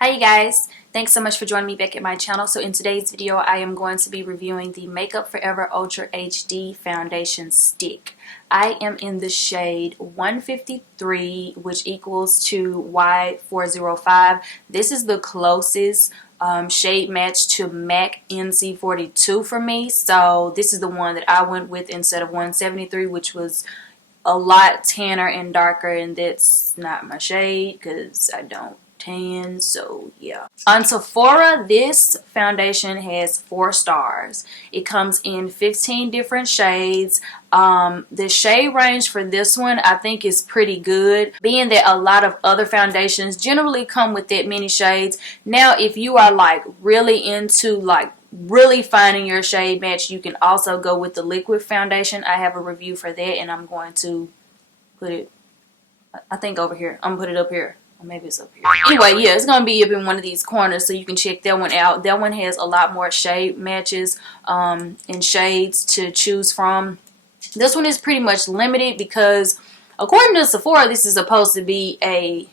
Hi you guys, thanks so much for joining me back at my channel. So in today's video I am going to be reviewing the Makeup Forever Ultra HD Foundation Stick. I am in the shade 153, which equals to Y405. This is the closest shade match to MAC NC42 for me, so this is the one that I went with instead of 173, which was a lot tanner and darker, and that's not my shade because I don't tan. So yeah, on Sephora this foundation has 4 stars. It comes in 15 different shades. The shade range for this one I think is pretty good, being that a lot of other foundations generally come with that many shades. Now if you are like really into really finding your shade match, you can also go with the liquid foundation. I have a review for that and I'm going to put it, I think, over here. I'm gonna put it up here. Or maybe it's up here. Anyway, yeah, it's going to be up in one of these corners, so you can check that one out. That one has a lot more shade matches and shades to choose from. This one is pretty much limited because, according to Sephora, this is supposed to be a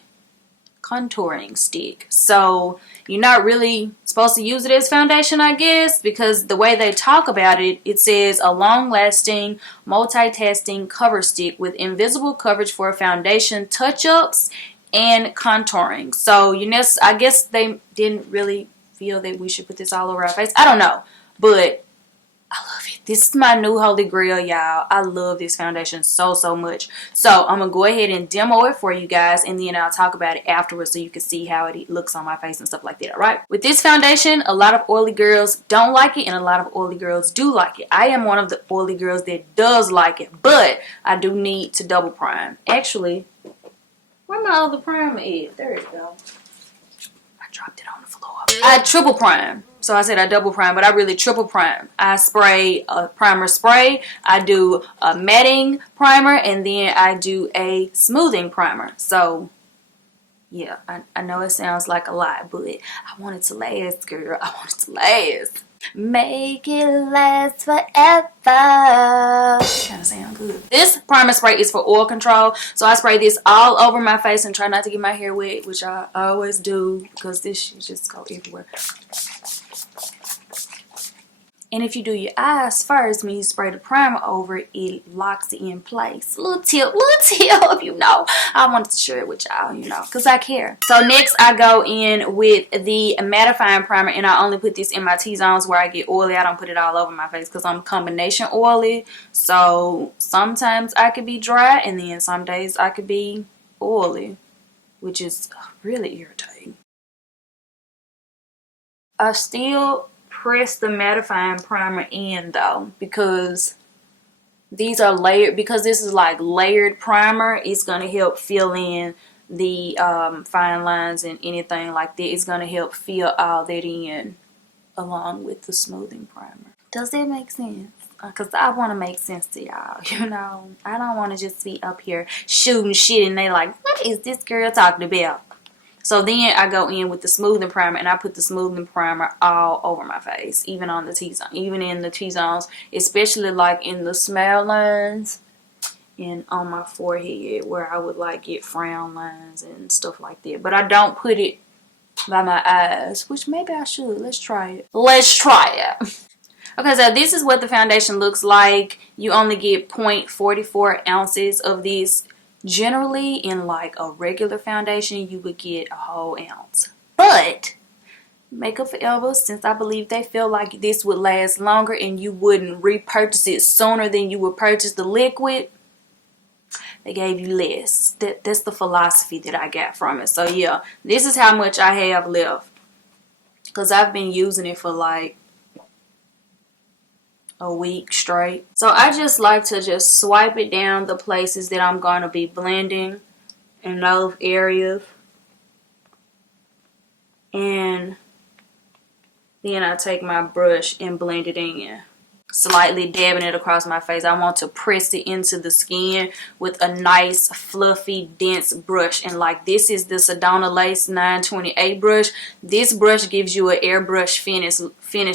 contouring stick. So you're not really supposed to use it as foundation, I guess, because the way they talk about it, it says a long-lasting, multitasking cover stick with invisible coverage for foundation touch-ups and contouring. So I guess they didn't really feel that we should put this all over our face. I don't know, but I love it. This is my new holy grail, y'all. I love this foundation so much. So I'm gonna go ahead and demo it for you guys, and then I'll talk about it afterwards so you can see how it looks on my face and stuff like that. All right, with this foundation, a lot of oily girls don't like it and a lot of oily girls do like it. I am one of the oily girls that does like it, but I do need to double prime. Actually, where my other primer is? There it go. I dropped it on the floor. I triple prime. So I said I double prime, but I really triple prime. I spray a primer spray. I do a matting primer, and then I do a smoothing primer. So yeah, I know it sounds like a lot, but I want it to last, girl. I want it to last. Make it last forever. Kind of sound good. This primer spray is for oil control, so I spray this all over my face and try not to get my hair wet, which I always do because this shit just go everywhere. And if you do your eyes first, when you spray the primer over it, it locks it in place. Little tip, you know. I wanted to share it with y'all, you know, because I care. So next I go in with the mattifying primer, and I only put this in my T-zones where I get oily. I don't put it all over my face because I'm combination oily. So sometimes I could be dry, and then some days I could be oily, which is really irritating. I still press the mattifying primer in though, because these are layered. Because this is like layered primer, it's going to help fill in the fine lines and anything like that. It's going to help fill all that in along with the smoothing primer. Does that make sense? Because I want to make sense to y'all, you know. I don't want to just be up here shooting shit and they like, what is this girl talking about? So then I go in with the smoothing primer, and I put the smoothing primer all over my face, even on the T-zone, even in the T-zones, especially like in the smile lines and on my forehead where I would like get frown lines and stuff like that. But I don't put it by my eyes, which maybe I should. Let's try it. Let's try it. Okay, so this is what the foundation looks like. You only get 0.44 ounces of this. Generally, in like a regular foundation, you would get a whole ounce. But Makeup Forever, since I believe they feel like this would last longer and you wouldn't repurchase it sooner than you would purchase the liquid, they gave you less. That's the philosophy that I got from it. So yeah, this is how much I have left, because I've been using it for like a week straight. So I just like to just swipe it down the places that I'm going to be blending in those areas, and then I take my brush and blend it in, slightly dabbing it across my face. I want to press it into the skin with a nice fluffy dense brush, and like this is the Sedona Lace 928 brush. This brush gives you an airbrush finish.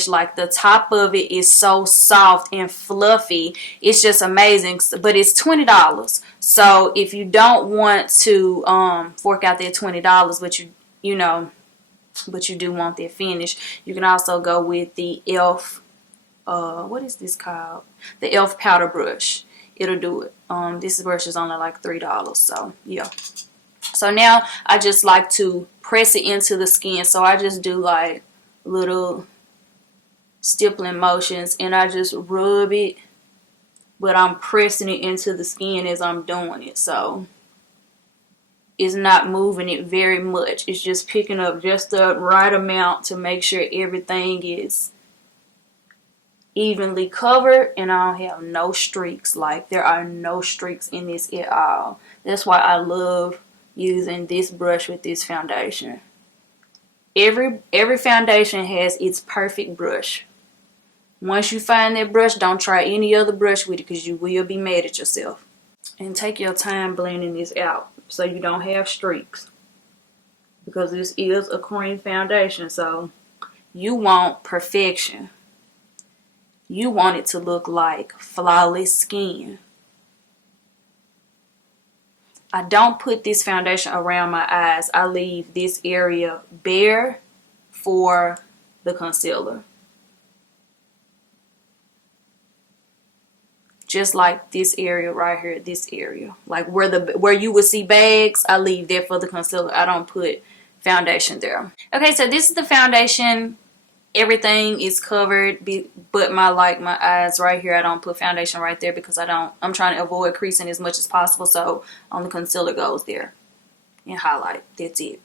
Like the top of it is so soft and fluffy, it's just amazing. But it's $20, so if you don't want to fork out that $20, but you know but you do want that finish. You can also go with the e.l.f. What is this called? The e.l.f. powder brush. It'll do it. This brush is only like $3, so yeah. So now I just like to press it into the skin. So I just do like little stippling motions and I just rub it, but I'm pressing it into the skin as I'm doing it. So it's not moving it very much. It's just picking up just the right amount to make sure everything is evenly covered and I don't have no streaks. Like there are no streaks in this at all. That's why I love using this brush with this foundation. Every foundation has its perfect brush. Once you find that brush, don't try any other brush with it because you will be mad at yourself. And take your time blending this out so you don't have streaks, because this is a cream foundation, so you want perfection. You want it to look like flawless skin. I don't put this foundation around my eyes. I leave this area bare for the concealer. Just like this area right here, this area. Like where you would see bags, I leave there for the concealer. I don't put foundation there. Okay, so this is the foundation. Everything is covered but my eyes right here. I don't put foundation right there because I'm trying to avoid creasing as much as possible. So only concealer goes there and highlight. That's it.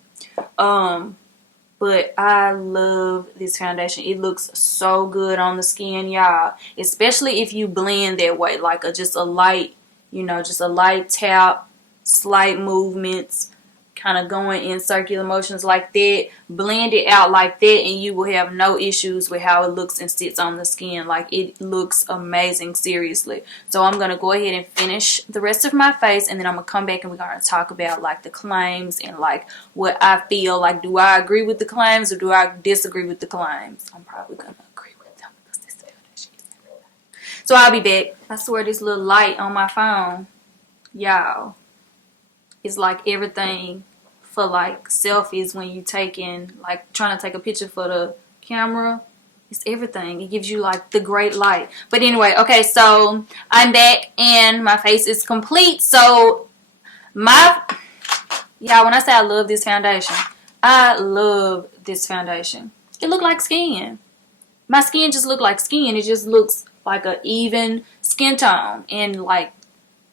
But I love this foundation. It looks so good on the skin, y'all. Especially if you blend that way, like just a light, just a light tap, slight movements, kind of going in circular motions like that. Blend it out like that and you will have no issues with how it looks and sits on the skin. Like it looks amazing, seriously. So I'm going to go ahead and finish the rest of my face and then I'm going to come back and we're going to talk about like the claims and like what I feel like. Do I agree with the claims or do I disagree with the claims? I'm probably going to agree with them because this foundation is everything. So I'll be back. I swear this little light on my phone, y'all, is like everything for like selfies when you taking, like trying to take a picture for the camera. It's everything. It gives you like the great light. But anyway, okay, so I'm back and my face is complete. So when I say I love this foundation, I love this foundation. It look like skin. My skin just look like skin. It just looks like an even skin tone and like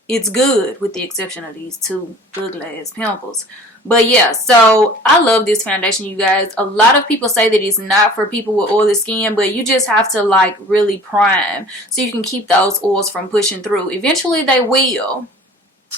it's good with the exception of these two ugly ass pimples. But yeah, so I love this foundation, you guys. A lot of people say that it's not for people with oily skin, but you just have to like really prime so you can keep those oils from pushing through. Eventually they will,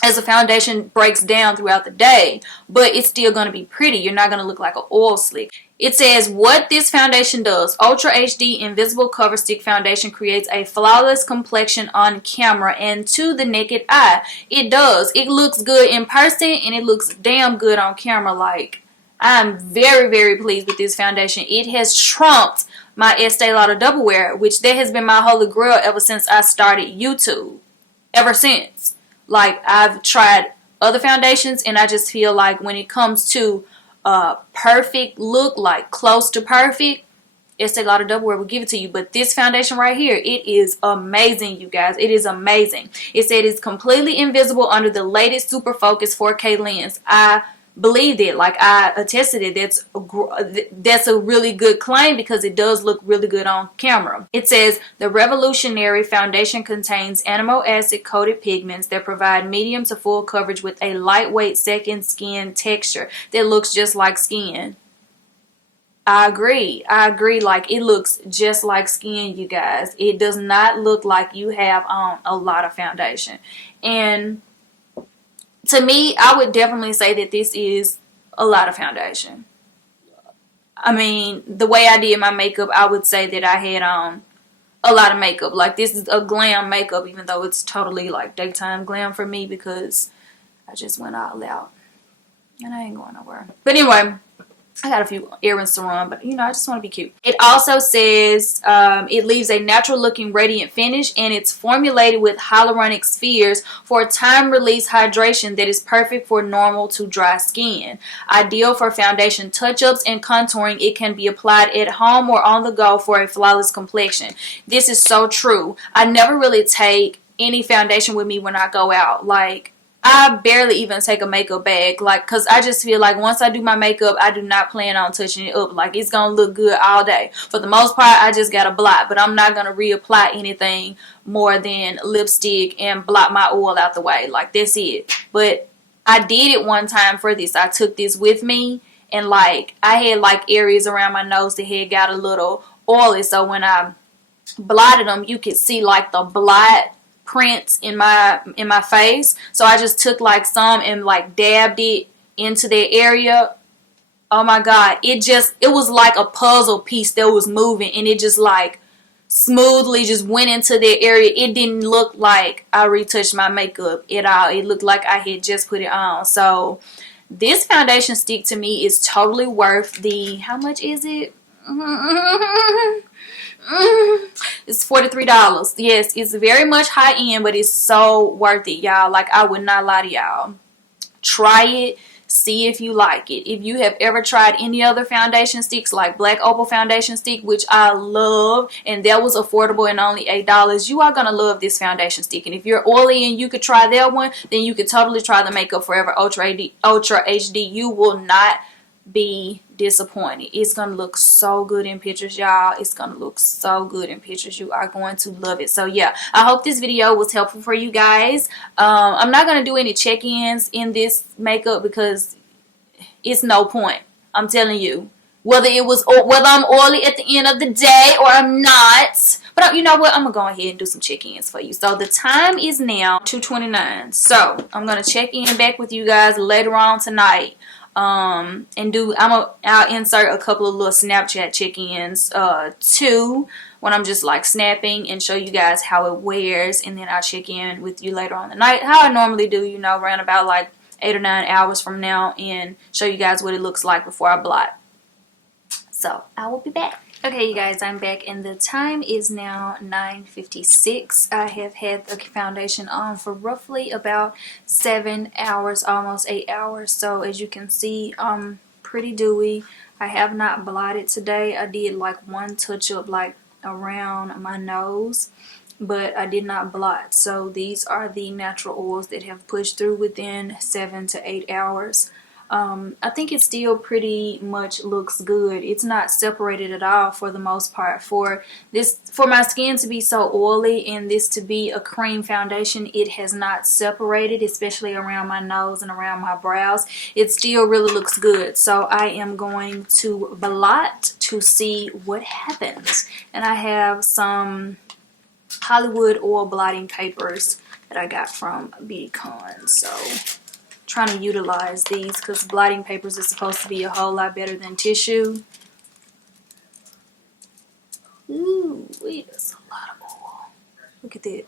as the foundation breaks down throughout the day, but it's still going to be pretty. You're not going to look like an oil slick. It says what this foundation does. Ultra HD Invisible Cover Stick Foundation creates a flawless complexion on camera and to the naked eye. It does. It looks good in person and it looks damn good on camera. Like, I'm very, very pleased with this foundation. It has trumped my Estee Lauder Double Wear, which that has been my holy grail ever since I started YouTube. Ever since. Like, I've tried other foundations and I just feel like when it comes to perfect look, like close to perfect, Estee Lauder Double Wear will give it to you. But this foundation right here, it is amazing, you guys. It is amazing. It said it's completely invisible under the latest super focus 4K lens. I believed it. Like, I attested it. That's a really good claim because it does look really good on camera. It says the revolutionary foundation contains amino acid coated pigments that provide medium to full coverage with a lightweight second skin texture that looks just like skin. I agree. Like, it looks just like skin, you guys. It does not look like you have on a lot of foundation. And to me, I would definitely say that this is a lot of foundation. I mean, the way I did my makeup, I would say that I had on a lot of makeup. Like, this is a glam makeup, even though it's totally like daytime glam for me because I just went all out. And I ain't going nowhere. But anyway, I got a few errands to run, but you know, I just want to be cute. It also says it leaves a natural looking radiant finish, and it's formulated with hyaluronic spheres for a time release hydration that is perfect for normal to dry skin. Ideal for foundation touch-ups and contouring, it can be applied at home or on the go for a flawless complexion. This is so true. I never really take any foundation with me when I go out. Like, I barely even take a makeup bag, like, because I just feel like once I do my makeup, I do not plan on touching it up. Like, it's going to look good all day. For the most part, I just got to blot, but I'm not going to reapply anything more than lipstick and blot my oil out the way. Like, that's it. But I did it one time for this. I took this with me, and, like, I had, like, areas around my nose that had got a little oily, so when I blotted them, you could see, like, the blot prints in my face. So I just took like some and like dabbed it into that area. Oh my god, it was like a puzzle piece that was moving, and it just like smoothly just went into that area. It didn't look like I retouched my makeup at all. It looked like I had just put it on. So this foundation stick to me is totally worth the, how much is it? It's $43. Yes, it's very much high end, but it's so worth it, y'all. Like, I would not lie to y'all. Try it. See if you like it. If you have ever tried any other foundation sticks like Black Opal foundation stick, which I love, and that was affordable and only $8, you are going to love this foundation stick. And if you're oily and you could try that one, then you could totally try the Makeup Forever Ultra HD. You will not be disappointed. It's gonna look so good in pictures, y'all. It's gonna look so good in pictures. You are going to love it. So yeah, I hope this video was helpful for you guys. I'm not gonna do any check-ins in this makeup because it's no point. I'm telling you, whether I'm oily at the end of the day or I'm not. But you know what? I'm gonna go ahead and do some check-ins for you. So the time is now 2:29. So I'm gonna check in back with you guys later on tonight. I'll insert a couple of little Snapchat check-ins too, when I'm just like snapping, and show you guys how it wears, and then I'll check in with you later on the night, how I normally do, you know, around about like 8 or 9 hours from now, and show you guys what it looks like before I blot. So I will be back. Okay, you guys, I'm back, and the time is now 9:56. I have had the foundation on for roughly about 7 hours, almost 8 hours. So as you can see, I'm pretty dewy. I have not blotted today. I did like one touch up like around my nose, but I did not blot. So these are the natural oils that have pushed through within 7 to 8 hours. I think it still pretty much looks good. It's not separated at all for the most part. For my skin to be so oily and this to be a cream foundation, it has not separated, especially around my nose and around my brows. It still really looks good. So I am going to blot to see what happens. And I have some Hollywood oil blotting papers that I got from BeautyCon. So trying to utilize these because blotting papers is supposed to be a whole lot better than tissue. Ooh, wait, that's a lot of oil. Look at that.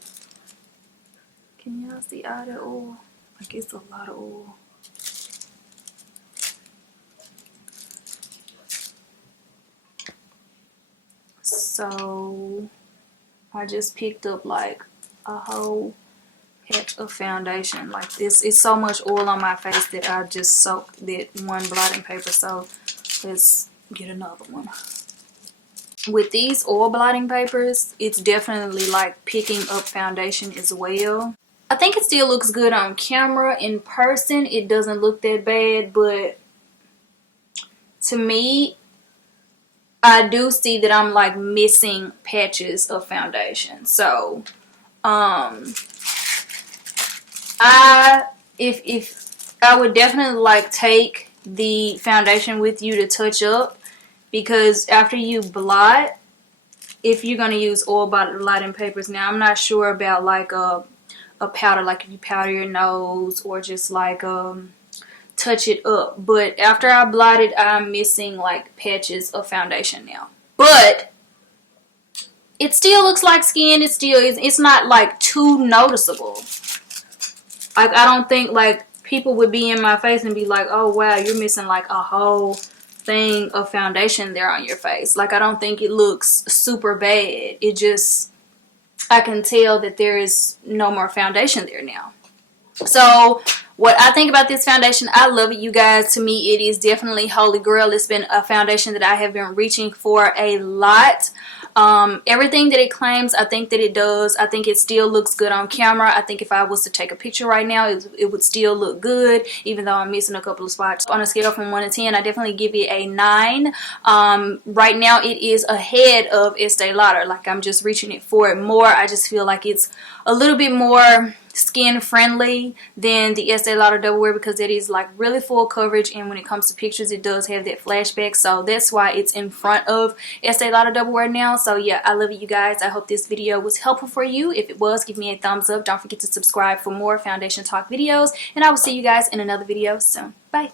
Can y'all see all that oil? Like, it's a lot of oil. So I just picked up like a whole patch of foundation. Like, this is so much oil on my face that I just soaked that one blotting paper. So let's get another one. With these oil blotting papers, it's definitely like picking up foundation as well. I think it still looks good on camera. In person, it doesn't look that bad, but to me, I do see that I'm like missing patches of foundation. So if I would definitely like take the foundation with you to touch up, because after you blot, if you're going to use oil blotting papers, now I'm not sure about like a powder, like if you powder your nose or just like touch it up, but after I blotted, I'm missing like patches of foundation now. But it still looks like skin. It still is. It's not like too noticeable. Like, I don't think like people would be in my face and be like, oh wow, you're missing like a whole thing of foundation there on your face. Like, I don't think it looks super bad. It just, I can tell that there is no more foundation there now. So what I think about this foundation, I love it, you guys. To me, it is definitely holy grail. It's been a foundation that I have been reaching for a lot. Everything that it claims, I think that it does. I think it still looks good on camera. I think if I was to take a picture right now, it would still look good, even though I'm missing a couple of spots. On a scale from 1 to 10, I definitely give it a 9. Right now, it is ahead of Estee Lauder. Like, I'm just reaching it for it more. I just feel like it's a little bit more skin friendly than the Estee Lauder Double Wear, because it is like really full coverage, and when it comes to pictures, it does have that flashback. So that's why it's in front of Estee Lauder Double Wear now. So yeah, I love it, you guys. I hope this video was helpful for you. If it was, give me a thumbs up. Don't forget to subscribe for more foundation talk videos, and I will see you guys in another video soon. Bye.